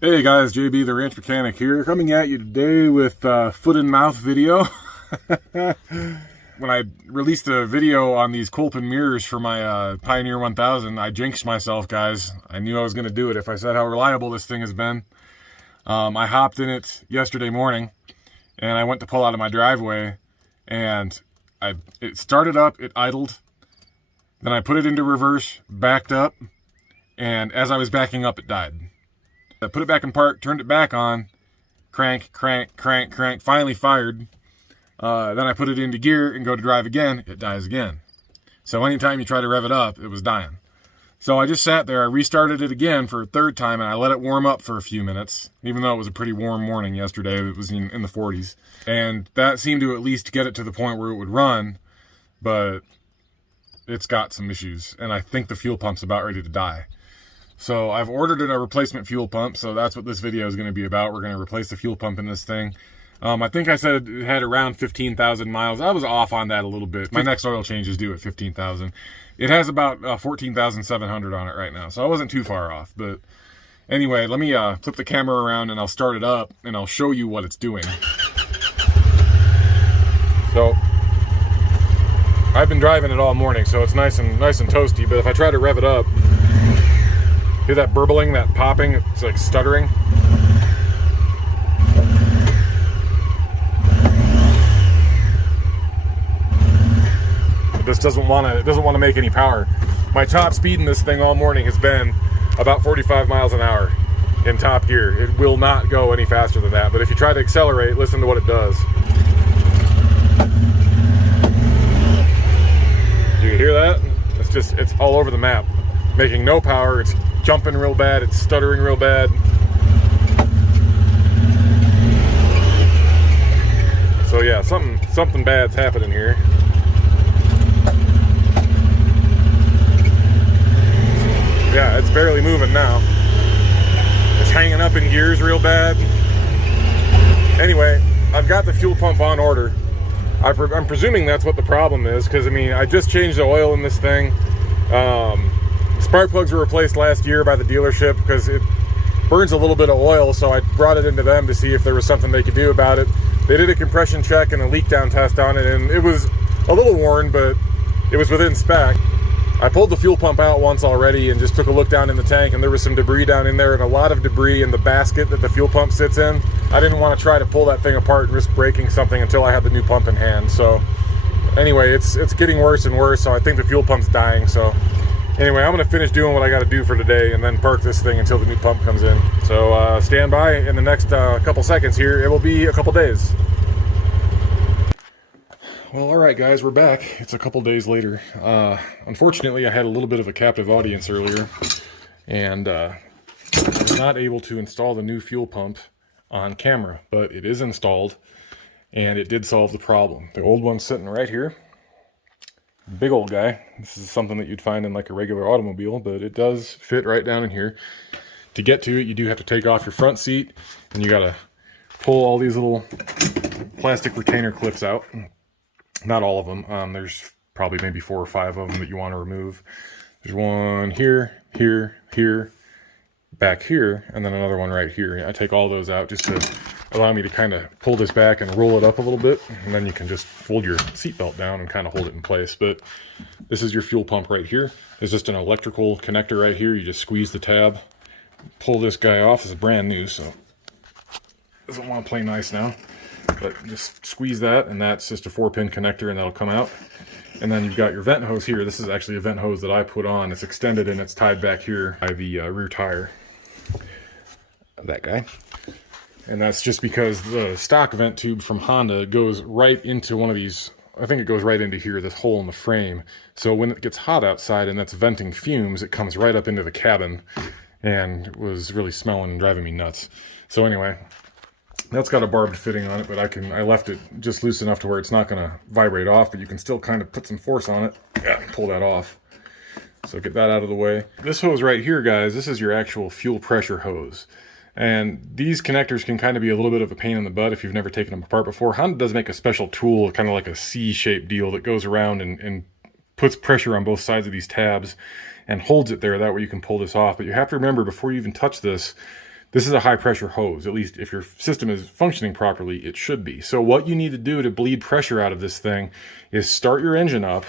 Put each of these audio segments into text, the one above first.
Hey guys, JB the Ranch Mechanic here, coming at you today with foot and mouth video. When I released a video on these Kolpin mirrors for my Pioneer 1000, I jinxed myself, guys. I knew I was going to do it if I said how reliable this thing has been. I hopped in it yesterday morning, and I went to pull out of my driveway, and it started up, it idled, then I put it into reverse, backed up, and as I was backing up, it died. I put it back in park, turned it back on, crank, finally fired. Then I put it into gear and go to drive again, it dies again. So anytime you try to rev it up, it was dying. So I just sat there, I restarted it again for a third time, and I let it warm up for a few minutes, even though it was a pretty warm morning yesterday. It was in the 40s. And that seemed to at least get it to the point where it would run, but it's got some issues, and I think the fuel pump's about ready to die. So I've ordered a replacement fuel pump, so that's what this video is going to be about. We're going to replace the fuel pump in this thing. I think I said it had around 15,000 miles. I was off on that a little bit. My next oil change is due at 15,000. It has about 14,700 on it right now, so I wasn't too far off. But anyway, let me flip the camera around and I'll start it up and I'll show you what it's doing. So I've been driving it all morning, so it's nice and toasty. But if I try to rev it up, hear that burbling, that popping? It's like stuttering. This doesn't want to make any power. My top speed in this thing all morning has been about 45 miles an hour in top gear. It will not go any faster than that. But if you try to accelerate, listen to what it does. Do you hear that? It's all over the map, making no power. It's jumping real bad, it's stuttering real bad. So yeah, something bad's happening here. Yeah, it's barely moving now. It's hanging up in gears real bad. Anyway, I've got the fuel pump on order. I'm presuming that's what the problem is, because I mean, I just changed the oil in this thing. Spark plugs were replaced last year by the dealership because it burns a little bit of oil, so I brought it into them to see if there was something they could do about it. They did a compression check and a leak down test on it, and it was a little worn, but it was within spec. I pulled the fuel pump out once already and just took a look down in the tank, and there was some debris down in there and a lot of debris in the basket that the fuel pump sits in. I didn't want to try to pull that thing apart and risk breaking something until I had the new pump in hand. So anyway, it's getting worse and worse, so I think the fuel pump's dying. So anyway, I'm going to finish doing what I got to do for today and then park this thing until the new pump comes in. So stand by in the next couple seconds here. It will be a couple days. Well, alright guys, we're back. It's a couple days later. Unfortunately, I had a little bit of a captive audience earlier, and I was not able to install the new fuel pump on camera, but it is installed, and it did solve the problem. The old one's sitting right here. Big old guy. This is something that you'd find in like a regular automobile, but it does fit right down in here. To get to it, you do have to take off your front seat, and you gotta pull all these little plastic retainer clips out. Not all of them. There's probably maybe 4 or 5 of them that you want to remove. There's one here, here, back here, and then another one right here. I take all those out just to allow me to kind of pull this back and roll it up a little bit, and then you can just fold your seatbelt down and kind of hold it in place. But this is your fuel pump right here. There's just an electrical connector right here. You just squeeze the tab, pull this guy off. This is brand new, so doesn't want to play nice now. But just squeeze that, and that's just a 4-pin connector, and that'll come out. And then you've got your vent hose here. This is actually a vent hose that I put on. It's extended and it's tied back here by the rear tire. That guy. And that's just because the stock vent tube from Honda goes right into one of these. I think it goes right into here, this hole in the frame. So when it gets hot outside and that's venting fumes, it comes right up into the cabin, and was really smelling and driving me nuts. So anyway, that's got a barbed fitting on it, but I left it just loose enough to where it's not going to vibrate off, but you can still kind of put some force on it. Yeah, pull that off. So get that out of the way. This hose right here, guys, this is your actual fuel pressure hose. And these connectors can kind of be a little bit of a pain in the butt if you've never taken them apart before. Honda does make a special tool, kind of like a C-shaped deal, that goes around and puts pressure on both sides of these tabs and holds it there. That way you can pull this off. But you have to remember, before you even touch this, This is a high pressure hose, at least if your system is functioning properly, it should be. So what you need to do to bleed pressure out of this thing is start your engine up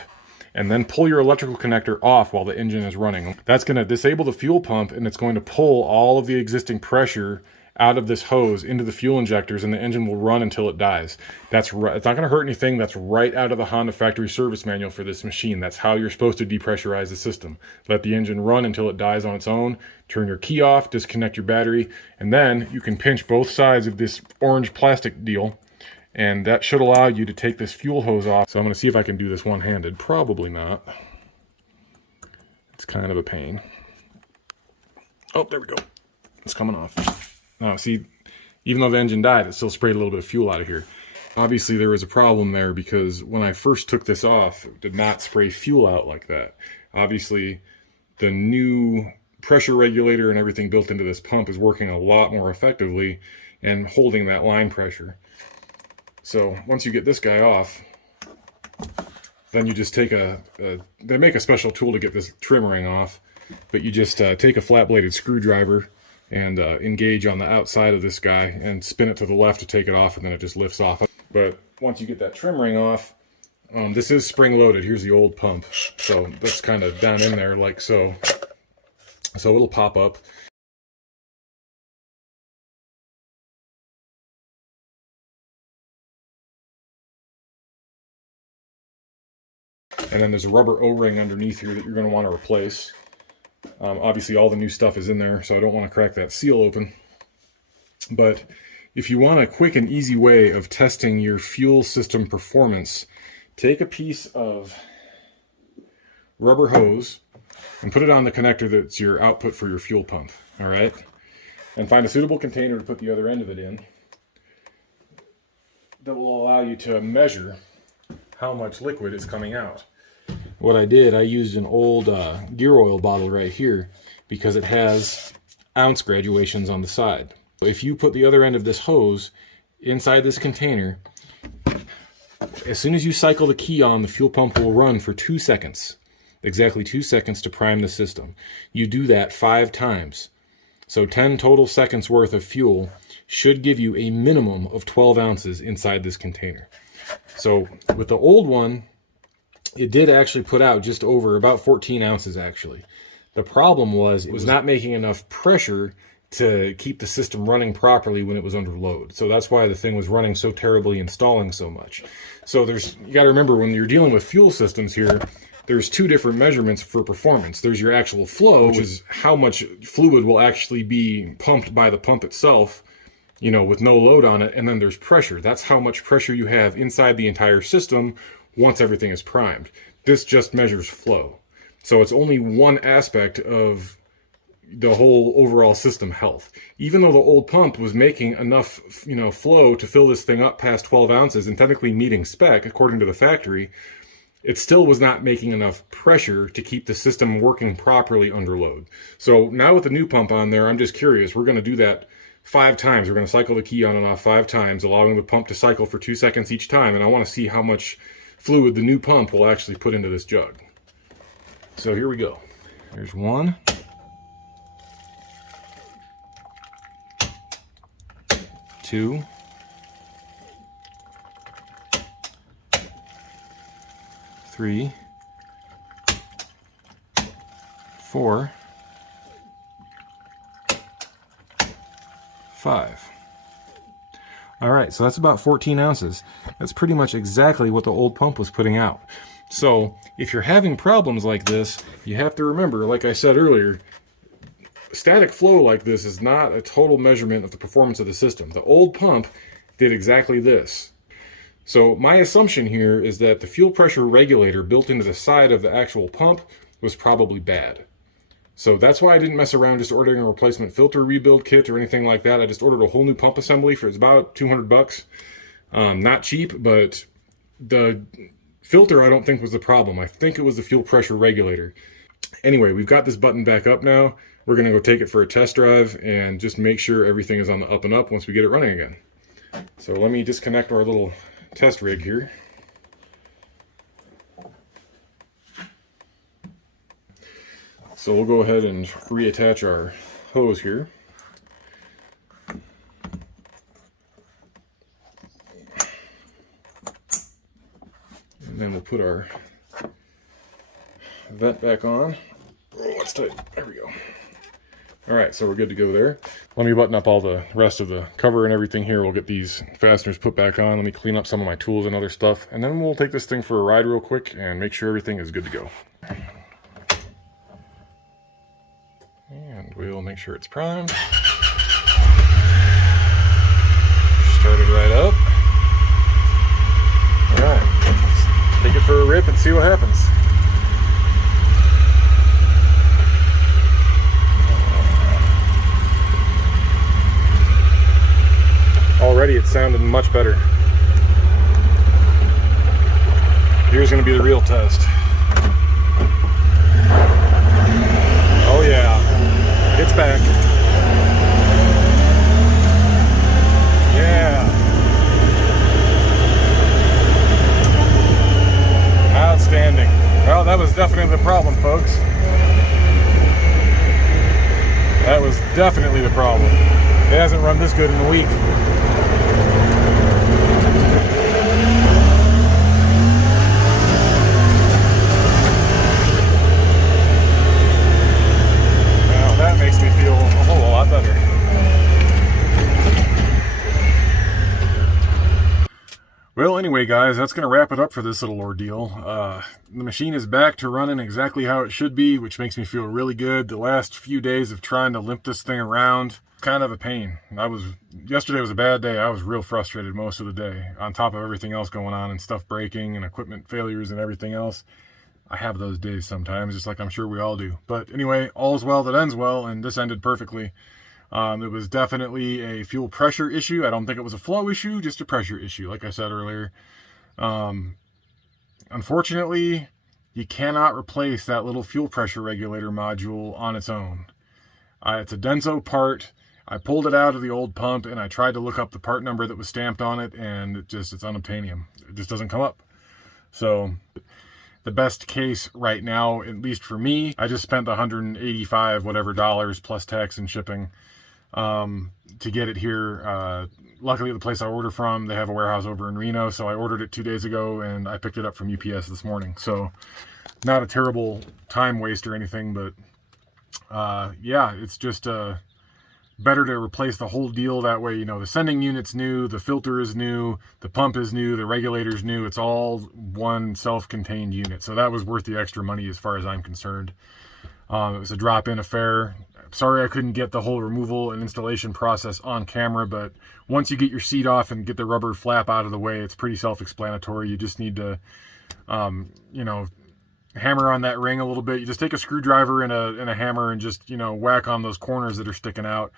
and then pull your electrical connector off while the engine is running. That's going to disable the fuel pump, and it's going to pull all of the existing pressure out of this hose into the fuel injectors, and the engine will run until it dies. That's right. It's not going to hurt anything. That's right out of the Honda factory service manual for this machine. That's how you're supposed to depressurize the system. Let the engine run until it dies on its own. Turn your key off, disconnect your battery, and then you can pinch both sides of this orange plastic deal, and that should allow you to take this fuel hose off. So I'm going to see if I can do this one-handed. Probably not. It's kind of a pain. Oh, there we go. It's coming off. Now, see, even though the engine died, it still sprayed a little bit of fuel out of here. Obviously, there was a problem there because when I first took this off, it did not spray fuel out like that. Obviously, the new pressure regulator and everything built into this pump is working a lot more effectively and holding that line pressure. So once you get this guy off, then you just take they make a special tool to get this trim ring off, but you just take a flat-bladed screwdriver and engage on the outside of this guy and spin it to the left to take it off, and then it just lifts off. But once you get that trim ring off, this is spring-loaded. Here's the old pump, so that's kind of down in there like so. So it'll pop up. And then there's a rubber O-ring underneath here that you're going to want to replace. Obviously all the new stuff is in there, so I don't want to crack that seal open. But if you want a quick and easy way of testing your fuel system performance, take a piece of rubber hose and put it on the connector that's your output for your fuel pump, all right? And find a suitable container to put the other end of it in that will allow you to measure how much liquid is coming out. What I did, I used an old gear oil bottle right here because it has ounce graduations on the side. If you put the other end of this hose inside this container, as soon as you cycle the key on, the fuel pump will run for 2 seconds. Exactly 2 seconds to prime the system. You do that 5 times. So 10 total seconds worth of fuel should give you a minimum of 12 ounces inside this container. So with the old one, it did actually put out just over about 14 ounces actually. The problem was it was not making enough pressure to keep the system running properly when it was under load. So that's why the thing was running so terribly and stalling so much. So you got to remember, when you're dealing with fuel systems here, there's 2 different measurements for performance. There's your actual flow, which is how much fluid will actually be pumped by the pump itself, you know, with no load on it. And then there's pressure. That's how much pressure you have inside the entire system once everything is primed. This just measures flow. So it's only one aspect of the whole overall system health. Even though the old pump was making enough, you know, flow to fill this thing up past 12 ounces and technically meeting spec according to the factory, it still was not making enough pressure to keep the system working properly under load. So now with the new pump on there, I'm just curious. We're going to do that 5 times. We're going to cycle the key on and off 5 times, allowing the pump to cycle for 2 seconds each time. And I want to see how much fluid the new pump will actually put into this jug. So here we go. There's 1. 2. 3. 4. 5. All right, so that's about 14 ounces. That's pretty much exactly what the old pump was putting out. So if you're having problems like this, you have to remember, like I said earlier, static flow like this is not a total measurement of the performance of the system. The old pump did exactly this. So my assumption here is that the fuel pressure regulator built into the side of the actual pump was probably bad. So that's why I didn't mess around just ordering a replacement filter rebuild kit or anything like that. I just ordered a whole new pump assembly for, it's about 200 bucks. Not cheap, but the filter I don't think was the problem. I think it was the fuel pressure regulator. Anyway, we've got this button back up now. We're gonna go take it for a test drive and just make sure everything is on the up and up once we get it running again. So let me disconnect our little test rig here. So we'll go ahead and reattach our hose here. And then we'll put our vent back on. Oh, it's tight. There we go. All right, so we're good to go there. Let me button up all the rest of the cover and everything here. We'll get these fasteners put back on. Let me clean up some of my tools and other stuff. And then we'll take this thing for a ride real quick and make sure everything is good to go. And we'll make sure it's primed. Start it right up. All right, let's take it for a rip and see what happens. Already it's sounding much better. Here's going to be the real test. Oh yeah, it's back. Yeah. Outstanding. Well, that was definitely the problem, folks. That was definitely the problem. It hasn't run this good in a week. Now that makes me feel a whole lot better. Well, anyway, guys, that's going to wrap it up for this little ordeal. The machine is back to running exactly how it should be, which makes me feel really good. The last few days of trying to limp this thing around, kind of a pain. Yesterday was a bad day. I was real frustrated most of the day, on top of everything else going on and stuff breaking and equipment failures and everything else. I have those days sometimes, just like I'm sure we all do. But anyway, all's well that ends well, and this ended perfectly. It was definitely a fuel pressure issue. I don't think it was a flow issue, just a pressure issue, like I said earlier. Unfortunately, you cannot replace that little fuel pressure regulator module on its own. It's a Denso part. I pulled it out of the old pump and I tried to look up the part number that was stamped on it, and it's unobtainium. It just doesn't come up. So the best case right now, at least for me, I just spent $185 whatever dollars plus tax and shipping to get it here. Luckily, the place I order from, they have a warehouse over in Reno, so I ordered it 2 days ago and I picked it up from UPS this morning. So not a terrible time waste or anything, but yeah, it's just better to replace the whole deal. That way, you know, the sending unit's new, the filter is new, the pump is new, the regulator's new. It's all one self-contained unit. So that was worth the extra money as far as I'm concerned. It was a drop-in affair. Sorry I couldn't get the whole removal and installation process on camera, but once you get your seat off and get the rubber flap out of the way, it's pretty self-explanatory. You just need to, you know, hammer on that ring a little bit. You just take a screwdriver and a hammer and just, you know, whack on those corners that are sticking out.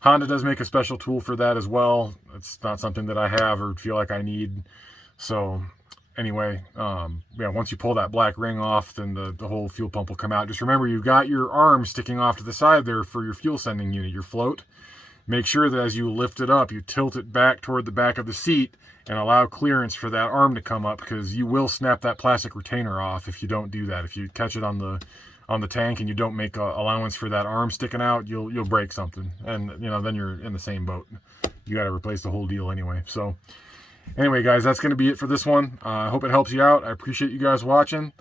Honda does make a special tool for that as well. It's not something that I have or feel like I need. So anyway, yeah, once you pull that black ring off, then the whole fuel pump will come out. Just remember, you've got your arm sticking off to the side there for your fuel sending unit, your float. Make sure that as you lift it up, you tilt it back toward the back of the seat and allow clearance for that arm to come up, because you will snap that plastic retainer off if you don't do that. If you catch it on the tank and you don't make allowance for that arm sticking out, you'll break something, and you know, then you're in the same boat. You got to replace the whole deal anyway. So anyway, guys, that's going to be it for this one. I hope it helps you out. I appreciate you guys watching.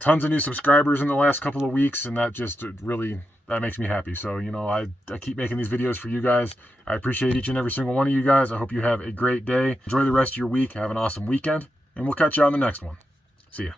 Tons of new subscribers in the last couple of weeks, and that just really, that makes me happy. So, you know, I keep making these videos for you guys. I appreciate each and every single one of you guys. I hope you have a great day. Enjoy the rest of your week. Have an awesome weekend, and we'll catch you on the next one. See ya.